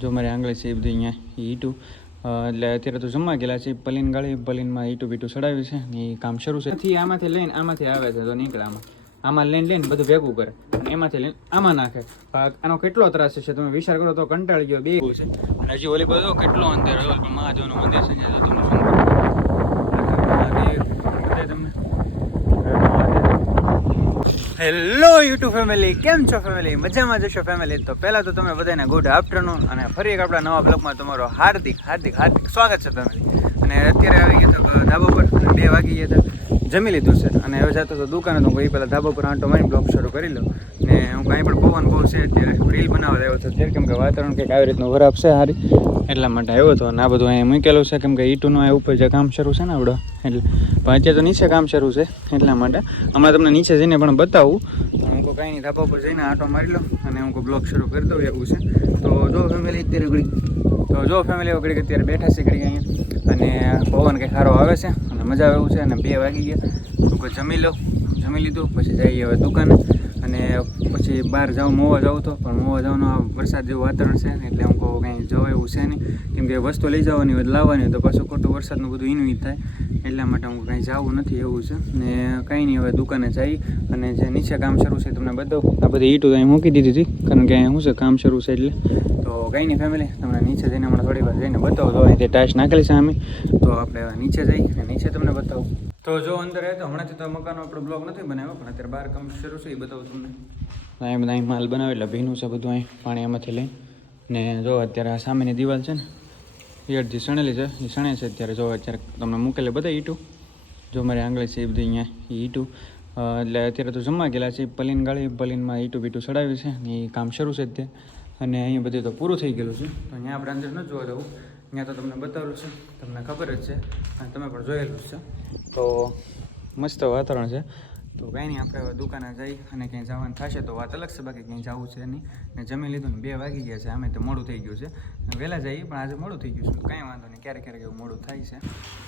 જો મારી આંગળી છે એ બધી અહીંયા ઈટું એટલે અત્યારે તો જમવા ગયેલા છે પલીન ગાળી પલીનમાં ઈટું બીટું ચડાવ્યું છે ને એ કામ શરૂ છે. આમાંથી લઈને આમાંથી આવે છે તો નીકળે આમાં. આમાં લઈને લઈને બધું ભેગું કરે. અને એમાંથી લઈને આમાં નાખે. આનો કેટલો ત્રાસ છે તમે વિચાર કરો તો કંટાળી ગયો બે. છે. અને હજી ઓલી બધો કેટલો અંદર મહાદેવનું મંદિર છે જો તમે શું કરો. મહાદેવ બતાય તમને હેલો યુટ્યુબ ફેમિલી કેમ છો ફેમિલી મજામાં જશો ફેમિલી તો પહેલાં તો તમે બધાને ગુડ આફ્ટરનૂન અને ફરી એક આપણા નવા બ્લોગમાં તમારો હાર્દિક હાર્દિક હાર્દિક સ્વાગત છે ફેમિલી અને અત્યારે આવી ગયો તો ધાબા પર બે વાગી ગયા હતા જમી લીધું છે. અને હવે જતો તો દુકાને તો એ પહેલાં ધાબા પર આંટો મારીને બ્લોગ શરૂ કરી લઉં. ને કાંઈ પણ પવન બહુ છે અત્યારે. રીલ બનાવવા આવ્યો હતો અત્યારે કેમ કે વાતાવરણ કંઈક આવી રીતનું વરાપ છે સારી એટલા માટે આવ્યો હતો અને આ બધું અહીંયા મૂકેલું છે. કેમ કે ઈટુનું આ ઉપર જે કામ શરૂ છે ને આપણે એટલે પણ અત્યારે તો નીચે કામ શરૂ છે. એટલા માટે હમણાં તમને નીચે જઈને પણ બતાવું. હું કોઈ કાંઈ નહીં ધાબા ઉપર જઈને આંટો મારી લો અને હું કોઈ બ્લોગ શરૂ કરી દઉં એવું છે. તો જો ફેમિલી અત્યારે ઘડી, તો જો ફેમિલી ઘડીક અત્યારે બેઠા છે ઘડી અહીંયા. અને પવન કંઈક સારો આવે છે અને મજા આવે એવું છે અને બે વાગી ગયા. તો કોઈ જમી લો જમી લીધું, પછી જઈએ હવે દુકાને. અને પછી બહાર જાઉં, મોવા જાઉં તો, પણ મોવા જવાનું વરસાદ જેવું વાતાવરણ છે ને, એટલે હું કહું કંઈ જવાય એવું છે નહીં. કેમ કે વસ્તુ લઈ જવાની હોય, લાવવાની હોય, તો પાછું ખોટું વરસાદનું બધું ઇન્વી થાય. એટલા માટે હું કાંઈ જવું નથી એવું છે. ને કંઈ નહીં, હવે દુકાને જઈ અને જે નીચે કામ શરૂ છે તમને બતાવું. આ બધી ઈટું અહીં મૂકી દીધી હતી, કારણ કે અહીંયા શું છે, કામ શરૂ છે એટલે. તો કંઈ નહીં ફેમિલી તમને નીચે જઈને હમણાં થોડી વાર જઈને બતાવો. તો અહીં ટાઈસ નાખેલી છે અમે તો આપણે નીચે જઈ અને નીચે તમને બતાવું. તો જો અંદર રહે તો હમણાંથી તો મકાનો આપણો બ્લોક નથી બનાવ્યો, પણ અત્યારે બહાર કામ શરૂ છે એ બતાવું તમને. અહીં બધા અહીં માલ બનાવે એટલે ભીનું છે બધું અહીં પાણી એમાંથી લઈ ને જો અત્યારે આ સામેની દિવાલ છે ને, એ અડધી સણેલી છે, એ સણે છે અત્યારે જો અત્યારે તમને મૂકેલી બધા ઈટું. જો મારી આંગળી છે એ બધી અહીંયા, એ ઈટું. એટલે અત્યારે તો જમવા ગયેલા છે, પલીન ગાળી, પલીનમાં ઈટું બીટું ચડાવ્યું છે એ કામ શરૂ છે અત્યારે. અને અહીંયા બધું તો પૂરું થઈ ગયેલું છે. તો અહીંયા આપણે અંદર ન જોવા જવું. અહીંયા તો તમને બતાવેલું છે. તમને ખબર જ છે. અને તમે પણ જોયેલું છે. તો મસ્ત વાતાવરણ છે. તો કાંઈ નહીં, આપણે દુકાને જઈ અને ક્યાંય જવાનું થશે તો વાત અલગ છે. બાકી ક્યાંય જવું છે નહીં. ને જમી લીધું ને બે વાગી ગયા છે. અમે તો મોડું થઈ ગયું છે. વહેલા જઈએ, પણ આજે મોડું થઈ ગયું છે. તો કાંઈ વાંધો નહીં, ક્યારેક ક્યારેક એવું મોડું થાય છે.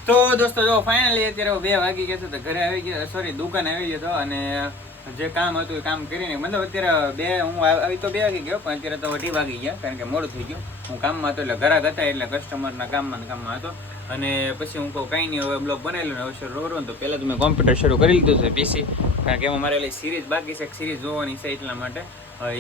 તો દોસ્તો, જો ફાઇનલી અત્યારે બે વાગી ગયા છે તો ઘરે આવી ગયા સોરી દુકાને આવી ગયો હતો અને જે કામ હતું એ કામ કરીને, મતલબ અત્યારે બે, હું આવી તો બે વાગી ગયો, પણ અત્યારે તો અઢી વાગી ગયા, કારણ કે મોડું થઈ ગયું. હું કામમાં હતો એટલે ઘરાક હતા, એટલે કસ્ટમરના કામમાં કામમાં હતો. અને પછી હું કહું, કાંઈ નહીં, હવે બ્લોગ બનાવેલો ને હવે ને તો પહેલાં તો મેં કોમ્પ્યુટર શરૂ કરી લીધું છે પીસી કારણ કે એમાં મારે એટલે સિરીઝ બાકી છે સિરીઝ જોવાની છે એટલા માટે.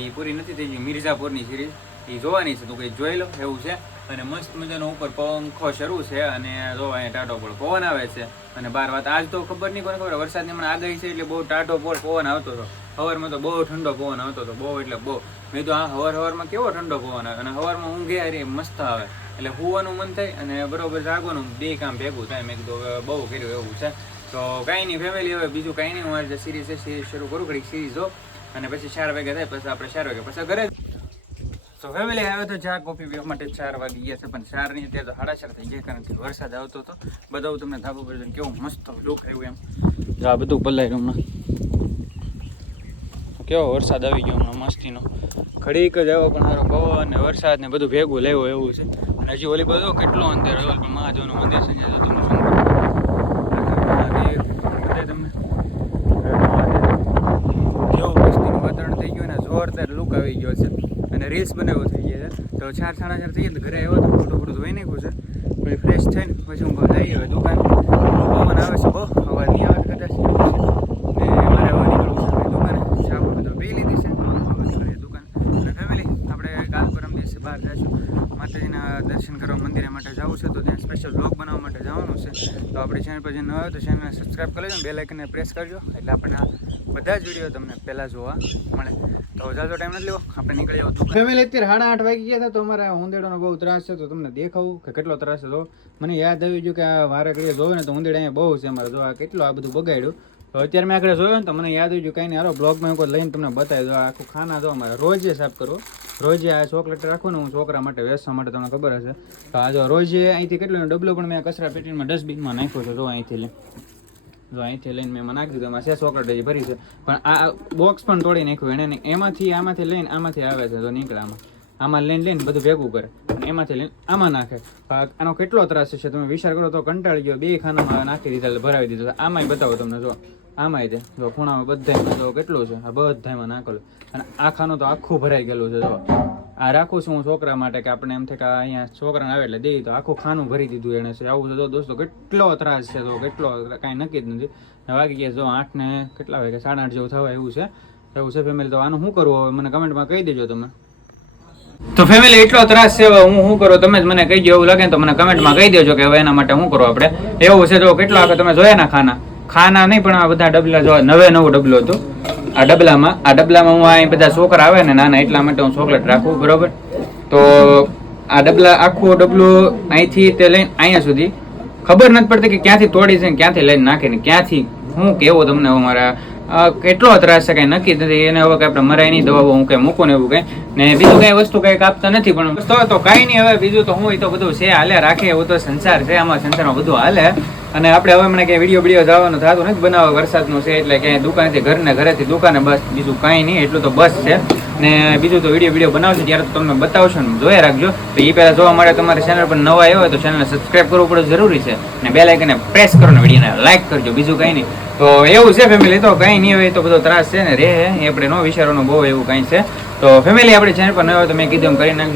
એ પૂરી નથી થઈ ગઈ, મિર્ઝાપુરની સિરીઝ એ જોવાની છે, તું કંઈ જોઈ લો, એવું છે. અને મસ્ત મજાનો ઉપર પંખો શરૂ છે અને જો અહીંયા ટાટો પોળ પવન આવે છે અને બાર વાત આજ તો ખબર નહીં કોને ખબર, વરસાદની હમણાં આગાહી છે એટલે બહુ ટાટો પોળ પવન આવતો હતો. હવારમાં તો બહુ ઠંડો પવન આવતો હતો, બહુ એટલે બહુ. મેં તો આ હવાર હવારમાં કેવો ઠંડો પવન આવે? અને હવારમાં ઊંઘે રે મસ્ત આવે. એટલે હોવાનું મન થાય અને બરોબર જાગવાનું બે કામ ભેગું થાય. મેં કીધું બહુ કર્યું એવું છે. તો કાંઈ નહીં ફેમિલી હવે બીજું કાંઈ નહીં. હું આજે સિરીઝ છે સિરીઝ શરૂ કરું, ઘડીક સિરીઝ અને પછી ચાર વાગે થાય, પછી આપણે ચાર વાગે પછી ઘરે તો ફેમિલી આવે તો ચા કોફી પીવા માટે ચાર વાગી ગયા છે, પણ ચાર નહીં અત્યારે તો સાડા થઈ ગયા કારણ કે વરસાદ આવતો હતો. બધા તમને ધાબો પર કેવું મસ્ત લુક આવ્યું એમ. આ બધું પલાય હમણાં. કેવો વરસાદ આવી ગયો હમણાં મસ્તીનો. ખડીક જ આવ્યો પણ સારો પવન ને વરસાદ ને બધું ભેગું લેવું એવું છે. અને હજી ઓલી બધો કેટલો અંદર આવ્યો પણ મહાદેવનું મંદિર છે ત્યાં તમને તમને કેવું મસ્તીનું વાતાવરણ થઈ ગયું અને જોરદાર લુક આવી ગયો છે. અને રીલ્સ બનાવ્યો થઈ ગયા તો ચાર સાડા ચાર થઈ ગયા તો ઘરે આવ્યો તો ફોટો ફોટો ધોઈ નાખ્યું છે. પછી ફ્રેશ થઈને પછી હું જઈ હવે દુકાન. પવન આવે છે બહુ. અવાજ નહીં આવે કદાચ. ને મારે તો આપણે કાલ પરમ દિવસે બહાર જઈશું. માતાજીના દર્શન કરવા મંદિરે માટે જવું છે તો ત્યાં સ્પેશિયલ બ્લોગ બનાવવા માટે જવાનું છે તો આપણી ચેનલ પર જે ન હોય તો ચેનલને સબસ્ક્રાઈબ કરી લેજો બે લાઇકને પ્રેસ કરજો. એટલે આપણને બધા જ વીડિયો તમને પહેલાં જોવા મળે. તો જાજો ટાઈમ નથી લેવો. આપણે નીકળી જવું ફેમિલી અત્યારે સાડા આઠ વાગી ગયા હતા તો અમારે ઉંદેડોનો બહુ ત્રાસ છે, તો તમને દેખાવું કે કેટલો ત્રાસ હતો મને યાદ આવી ગયું કે આ વારે ઘડીએ જોવે ને તો ઉંદેડા અહીંયા બહુ છે અમારે. જો આ કેટલું આ બધું બગાડ્યું. તો અત્યારે મેં આગળ જોયો ને તો મને યાદ આવી ગયું કાંઈ નહીં હારો બ્લોગમાં કોઈ લઈને તમને બતાવી દો આખું ખાના જો અમારે રોજે સાફ કરો રોજે આ ચોકલેટ રાખું ને હું છોકરા માટે વેચવા માટે તમને ખબર હશે. તો આ જો રોજે અહીંથી કેટલો ડબલો પણ મેં કચરા પેટીમાં ડસ્ટબિનમાં નાખ્યો છે, જો અહીંથી લઈ. જો અહીંથી લઈને મેં નાખી દીધું એમાં છે ચોકલેટ હજી ભરી છે. પણ આ બોક્સ પણ તોડી નાખ્યું એને એમાંથી આમાંથી લઈને આમાંથી આવે છે તો નીકળે આમાં. આમાં લઈને લઈને બધું ભેગું કરે. એમાંથી લઈને આમાં નાખે. આનો કેટલો ત્રાસ છે, તમે વિચાર કરો તો કંટાળી ગયો. બે ખાનામાં નાખી દીધા, ભરાવી દીધું. આમાંય બતાવો તમને, જો. આમાંય છે. જો ખૂણામાં બધામાં તો કેટલું છે? આ બધામાં નાખેલું. અને આ ખાનું તો આખું ભરાઈ ગયેલું છે, જો. આ રાખું છું હું છોકરા માટે કે આપણે એમ થાય કે અહીંયા છોકરાને આવે એટલે દઈએ તો આખું ખાનું ભરી દીધું એણે છે. આવું જો દોસ્તો કેટલો ત્રાસ છે તો કેટલો કાંઈ નક્કી જ નથી. વાગી ગયા જો, આઠ ને કેટલા વાગે સાડા આઠ જેવું થવા એવું છે. એવું છે ફેમિલી તો આનું શું કરવું હવે? મને કમેન્ટમાં કહી દેજો તમે. તો ફેમિલી એટલો ત્રાસ છે હું શું કરું? તમે જ મને કહી દો એવું લાગે તો મને કમેન્ટમાં કહી દેજો કે હવે એના માટે શું કરો આપણે? એવું છે, જો. કેટલા વખત તમે જોયા ના ખાના? ખાના નહીં, પણ આ બધા ડબલા જો નવે નવું ડબલું હતું. આ ડબલામાં આ ડબલામાં હું અહીં બધા છોકરા આવે ને નાના, એટલા માટે હું ચોકલેટ રાખું, બરોબર? તો આ ડબલા, આખું ડબલું અહીંથી તે લઈને અહીંયા સુધી. ખબર નથી પડતી કે ક્યાંથી તોડી છે ને ક્યાંથી લઈને નાખે ને ક્યાંથી, હું કેવો તમને મારા કેટલો ત્રાસ છે કઈ નક્કી નથી. એને હવે આપણે મરાય નહીં દવા હું કઈ મૂકું ને એવું કઈ. ને બીજું કઈ વસ્તુ કઈ કાપતા નથી, પણ તો કઈ નહીં. હવે બીજું તો હું એ તો બધું છે, હાલે, રાખે, એવું તો સંસાર છે, આમાં સંસારમાં બધું હાલે. અને આપણે હવે મને ક્યાંય વીડિયો વીડિયો જવાનું થતું નથી બનાવવા વરસાદનું છે એટલે ક્યાંય દુકાનેથી ઘરને ઘરેથી દુકાને બસ, બીજું કાંઈ નહીં, એટલું તો બસ છે. ને બીજું તો વીડિયો વીડિયો બનાવશું ત્યારે તો તમને બતાવશો ને જોયા રાખજો. તો એ પહેલાં જોવા માટે તમારી ચેનલ પર નવા આવ્યો હોય તો ચેનલને સબસ્ક્રાઇબ કરવું પડે જરૂરી છે. ને બે લાઇકને પ્રેસ કરો ને વિડીયોને લાઇક કરજો, બીજું કાંઈ નહીં. તો એવું છે ફેમિલી તો કાંઈ નહીં હોય, તો બધો ત્રાસ છે ને રે એ આપણે ન વિચારવાનું બહુ એવું કાંઈ છે. તો ફેમિલી આપણી ચેનલ પર ન હોય તો મેં કીધું એમ કરી નાખજો.